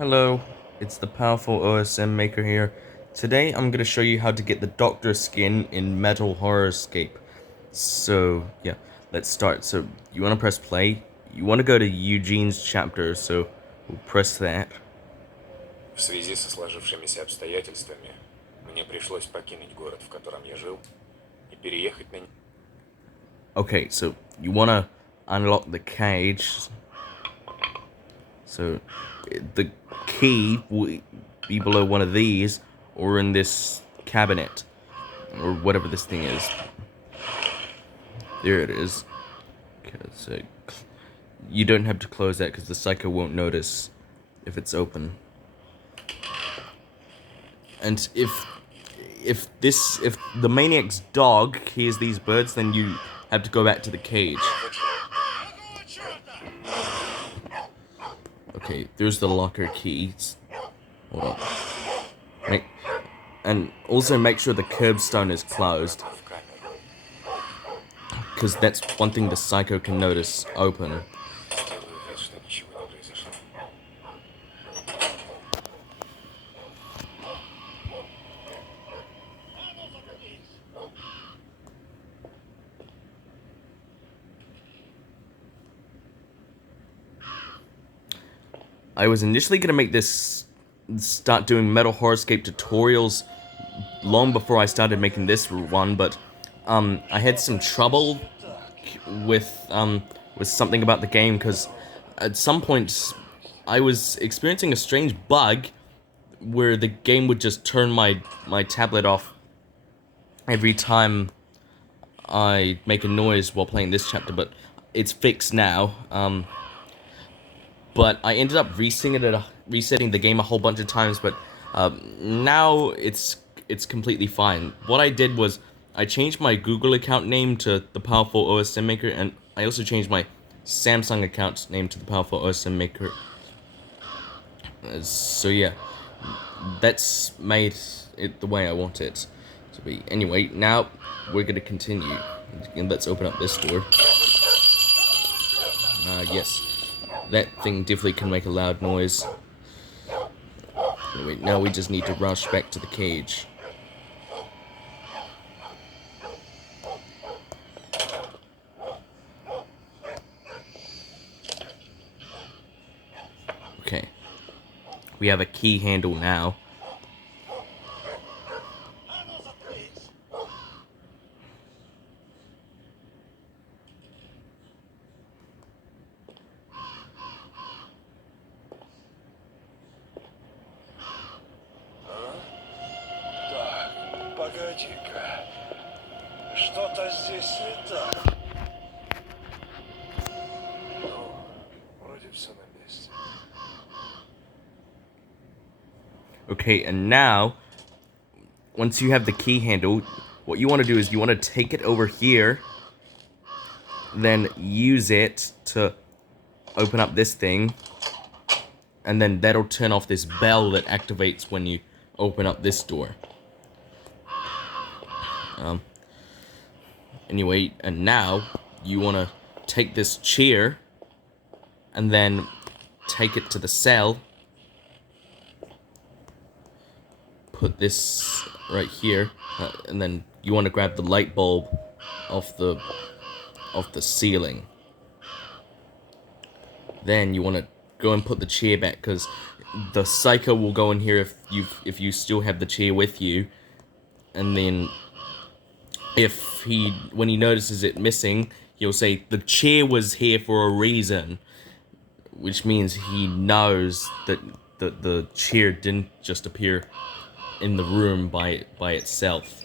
Hello, it's the powerful OSM maker here. Today I'm gonna show you how to get the Doctor skin in Metal Horror Escape. So yeah, let's start. So you wanna press play. You wanna go to Eugene's chapter, so we'll press that. В связи со сложившимися обстоятельствами мне пришлось покинуть город, в котором я жил, и переехать на... Okay, so you wanna unlock the cage. So the key will be below one of these, or in this cabinet, or whatever this thing is. There it is. So you don't have to close that because the psycho won't notice if it's open. And if the maniac's dog hears these birds, then you have to go back to the cage. Okay, there's the locker keys. Hold on. Right. And also make sure the curbstone is closed, because that's one thing the psycho can notice open. I was initially gonna make this start doing Metal Horrorscape tutorials long before I started making this one, but I had some trouble with something about the game, because at some point I was experiencing a strange bug where the game would just turn my tablet off every time I make a noise while playing this chapter, but it's fixed now. But I ended up resetting the game a whole bunch of times, but now it's completely fine. What I did was I changed my Google account name to the Powerful OSM Maker, and I also changed my Samsung account name to the Powerful OSM Maker. So yeah, that's made it the way I want it to be. Anyway, now we're gonna continue, and let's open up this door. Yes. That thing definitely can make a loud noise. Anyway, now we just need to rush back to the cage. Okay. We have a key handle now. Погоди-ка, что-то здесь не так. Ну, вроде все на месте. Okay, and now, once you have the key handle, what you want to do is you want to take it over here, then use it to open up this thing, and then that'll turn off this bell that activates when you open up this door. Anyway, and now you want to take this chair and then take it to the cell. Put this right here, and then you want to grab the light bulb off the ceiling. Then you want to go and put the chair back, because the psycho will go in here if you still have the chair with you, and then when he notices it missing, he'll say the chair was here for a reason, which means he knows that the chair didn't just appear in the room by itself.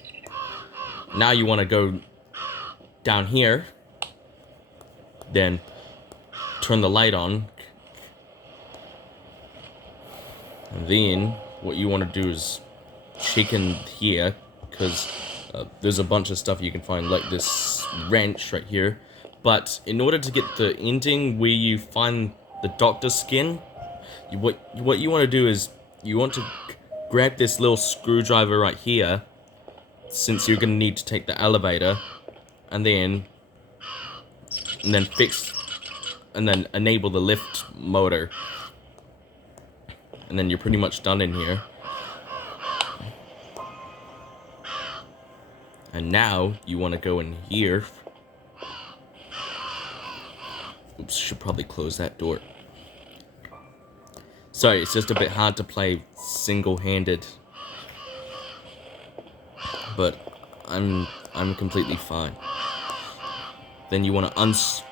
Now you want to go down here, then turn the light on, and then what you want to do is check in here, because there's a bunch of stuff you can find, like this wrench right here. But in order to get the ending where you find the Doctor skin, what you want to do is you want to grab this little screwdriver right here, since you're going to need to take the elevator, and then enable the lift motor. and then you're pretty much done in here. And now you want to go in here. Oops, should probably close that door. Sorry, it's just a bit hard to play single-handed, but I'm completely fine. Then you want to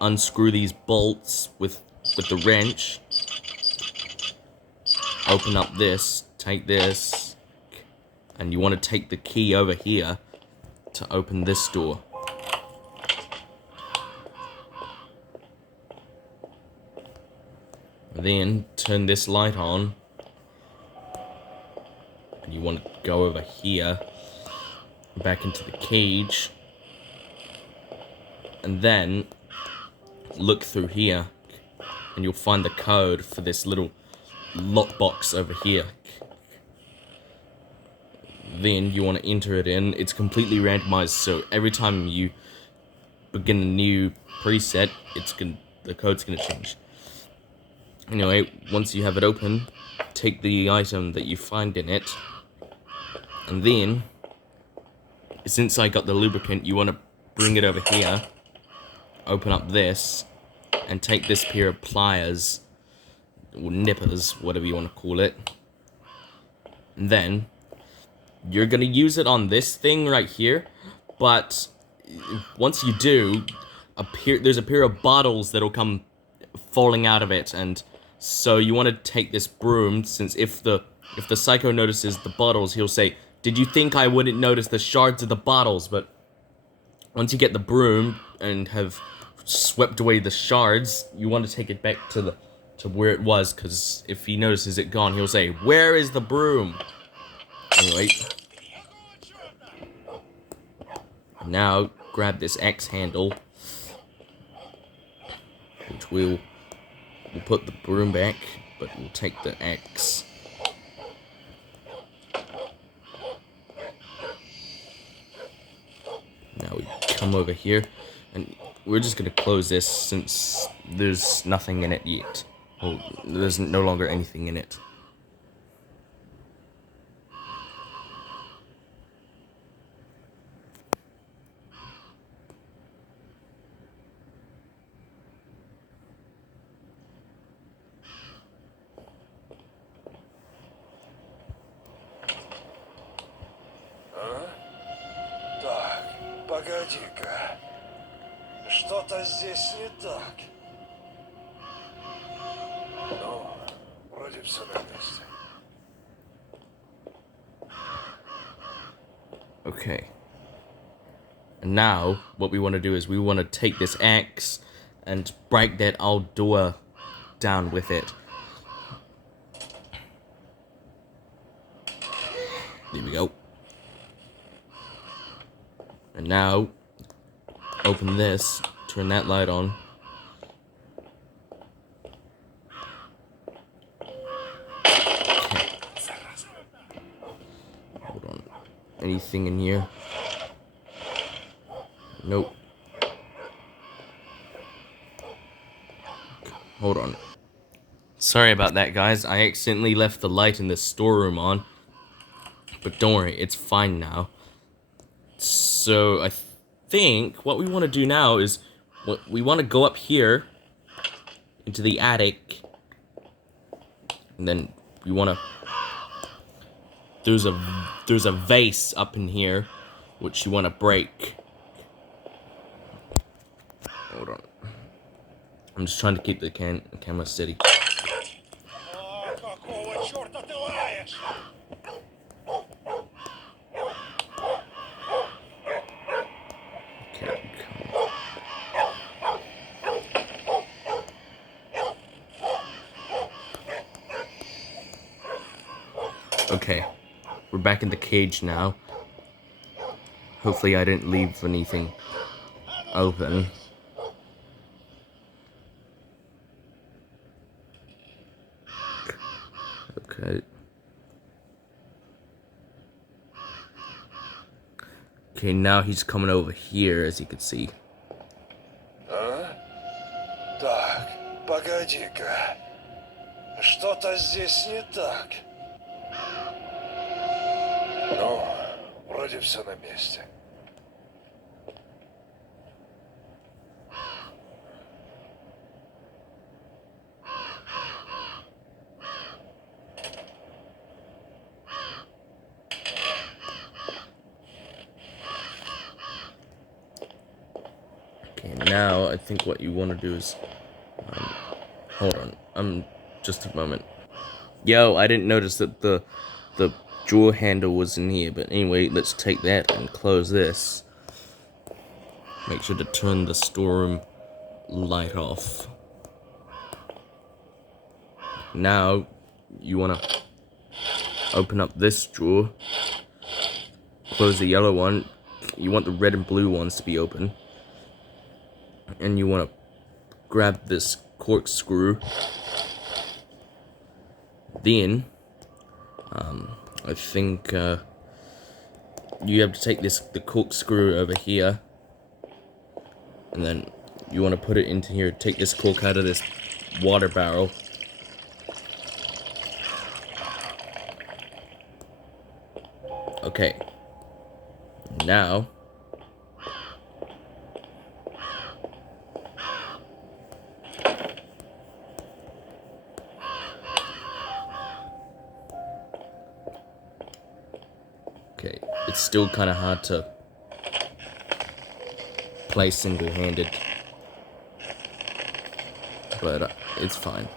unscrew these bolts with the wrench. Open up this, take this, and you want to take the key over here to open this door. Then turn this light on, and you want to go over here, back into the cage, and then look through here, and you'll find the code for this little lockbox over here. Then you want to enter it in. It's completely randomized, so every time you begin a new preset, the code's gonna change. Anyway, once you have it open, take the item that you find in it, and then, since I got the lubricant, you want to bring it over here, open up this, and take this pair of pliers, or nippers, whatever you want to call it, and then you're gonna use it on this thing right here, but once you do, there's a pair of bottles that'll come falling out of it, and so you want to take this broom, since if the psycho notices the bottles, he'll say, "Did you think I wouldn't notice the shards of the bottles?" But once you get the broom and have swept away the shards, you want to take it back to where it was, because if he notices it gone, he'll say, "Where is the broom?" Anyway, now grab this X handle, which we'll put the broom back, but we'll take the X. Now we come over here, and we're just gonna close this since there's nothing in it yet. Well, there's no longer anything in it. Погоди-ка. Что-то здесь не так. Ну, вроде все на месте. Okay. And now, what we want to do is we want to take this axe and break that old door down with it. There we go. And now, open this, turn that light on. Okay. Hold on. Anything in here? Nope. Hold on. Sorry about that, guys. I accidentally left the light in the storeroom on. But don't worry, it's fine now. So I think what we want to do now is we want to go up here into the attic, and then we want to. There's a vase up in here, which you want to break. Hold on. I'm just trying to keep the camera steady. Okay, we're back in the cage now. Hopefully I didn't leave anything open. Okay. Okay, now he's coming over here, as you can see. Так, погоди-ка. Что-то здесь не так. Ну, вроде все на месте. Okay, now I think what you want to do is, hold on, just a moment. Yo, I didn't notice that the drawer handle was in here, but anyway, let's take that and close this. Make sure to turn the storeroom light off. Now, you want to open up this drawer, close the yellow one. You want the red and blue ones to be open. And you want to grab this corkscrew. Then, I think you have to take the corkscrew over here, and then you want to put it into here. Take this cork out of this water barrel. Okay. Now, okay, it's still kind of hard to play single-handed, but it's fine.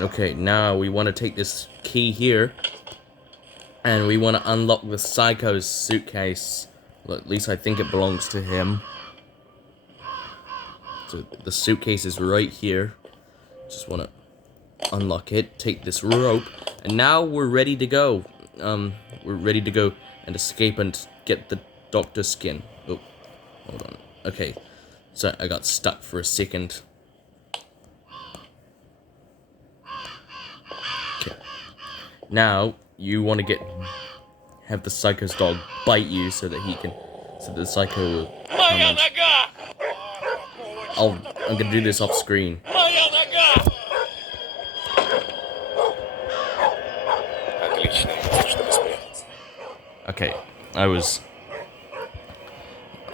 Okay, now we want to take this key here, and we want to unlock the Psycho's suitcase. Well, at least I think it belongs to him. So the suitcase is right here. Just want to unlock it, take this rope, and now we're ready to go. We're ready to go and escape and get the doctor skin. Oh, hold on. Okay, so I got stuck for a second. Okay. Now you want to have the Psycho's dog bite you so that the Psycho will come and, I'm gonna do this off screen. Отличное место, чтобы спрятаться. Okay,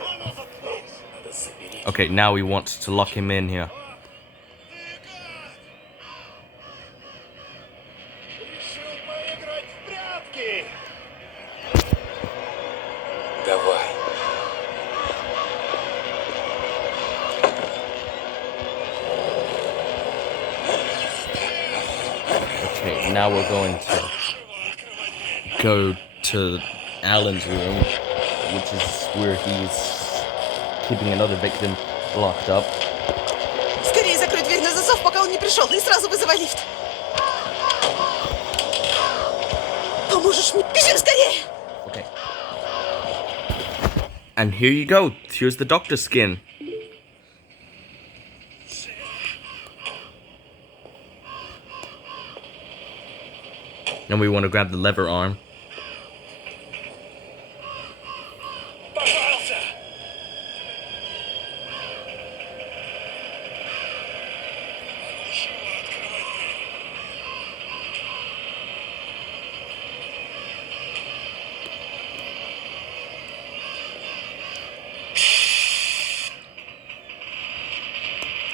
Надо запереть. okay, now we want to lock him in here. Решил поиграть в прятки. Давай. Okay, now we're going to go to Alan's room, which is where he's keeping another victim locked up. Скорее закрой дверь на засов, пока он не пришел, и сразу вызывай лифт. Поможешь мне? Бежим скорее! Okay. And here you go. Here's the doctor skin. And we want to grab the lever arm. Попался.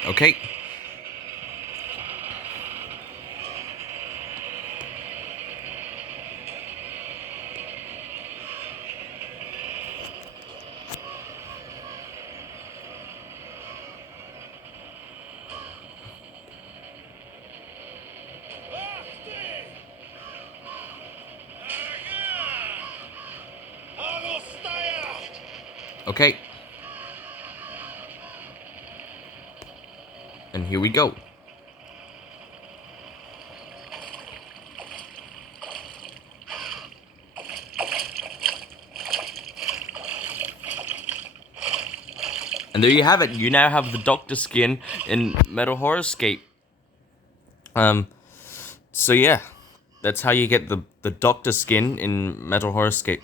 Okay. Ах ты! А ну стоять! Okay. And here we go. And there you have it. You now have the doctor skin in Metal Horrorscape. So yeah, that's how you get the doctor skin in Metal Horrorscape.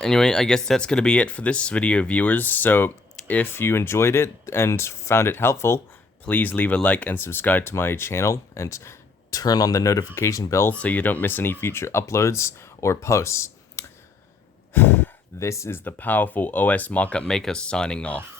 Anyway, I guess that's gonna be it for this video, viewers. So, if you enjoyed it and found it helpful, please leave a like and subscribe to my channel, and turn on the notification bell so you don't miss any future uploads or posts. This is the powerful OS Mockup Maker signing off.